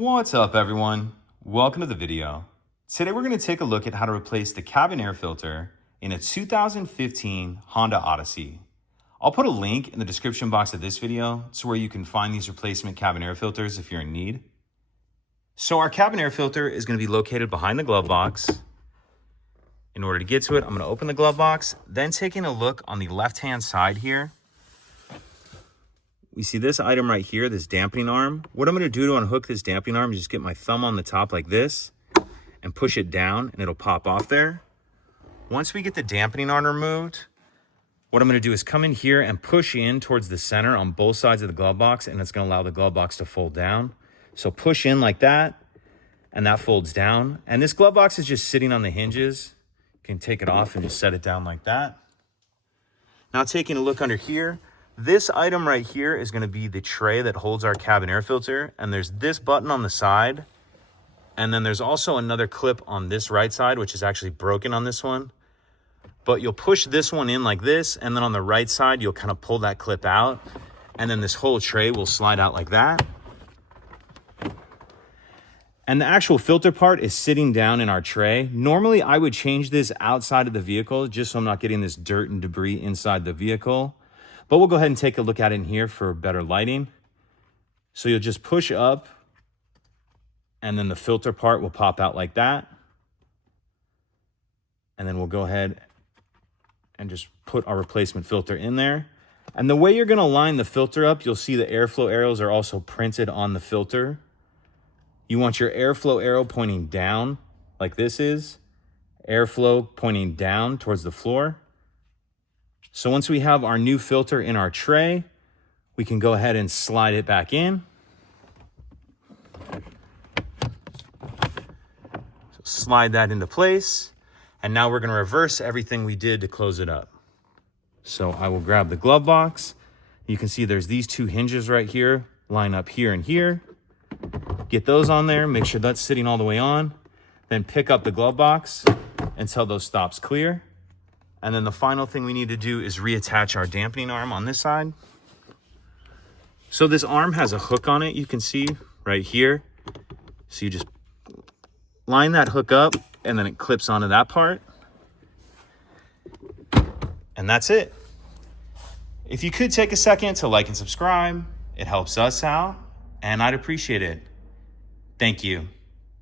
What's up everyone? Welcome to the video. Today we're going to take a look at how to replace the cabin air filter in a 2015 Honda Odyssey. I'll put a link in the description box of this video to where you can find these replacement cabin air filters if you're in need. So our cabin air filter is going to be located behind the glove box. In order to get to it, I'm going to open the glove box, then taking a look on the left-hand side here. We see this item right here, this dampening arm. What I'm going to do to unhook this dampening arm is just get my thumb on the top like this and push it down and it'll pop off there. Once we get the dampening arm removed, what I'm going to do is come in here and push in towards the center on both sides of the glove box, and it's going to allow the glove box to fold down. So push in like that and that folds down. And this glove box is just sitting on the hinges. You can take it off and just set it down like that. Now taking a look under here, this item right here is going to be the tray that holds our cabin air filter, and there's this button on the side, and then there's also another clip on this right side, which is actually broken on this one. But you'll push this one in like this, and then on the right side you'll kind of pull that clip out, and then this whole tray will slide out like that. And the actual filter part is sitting down in our tray. Normally I would change this outside of the vehicle just so I'm not getting this dirt and debris inside the vehicle. But we'll go ahead and take a look at it in here for better lighting. So you'll just push up and then the filter part will pop out like that. And then we'll go ahead and just put our replacement filter in there. And the way you're gonna line the filter up, you'll see the airflow arrows are also printed on the filter. You want your airflow arrow pointing down like this is, airflow pointing down towards the floor. So once we have our new filter in our tray, we can go ahead and slide it back in. So slide that into place. And now we're going to reverse everything we did to close it up. So I will grab the glove box. You can see there's these two hinges right here, line up here and here. Get those on there, make sure that's sitting all the way on. Then pick up the glove box until those stops clear. And then the final thing we need to do is reattach our dampening arm on this side. So this arm has a hook on it, you can see right here. So you just line that hook up and then it clips onto that part. And that's it. If you could take a second to like and subscribe, it helps us out and I'd appreciate it. Thank you.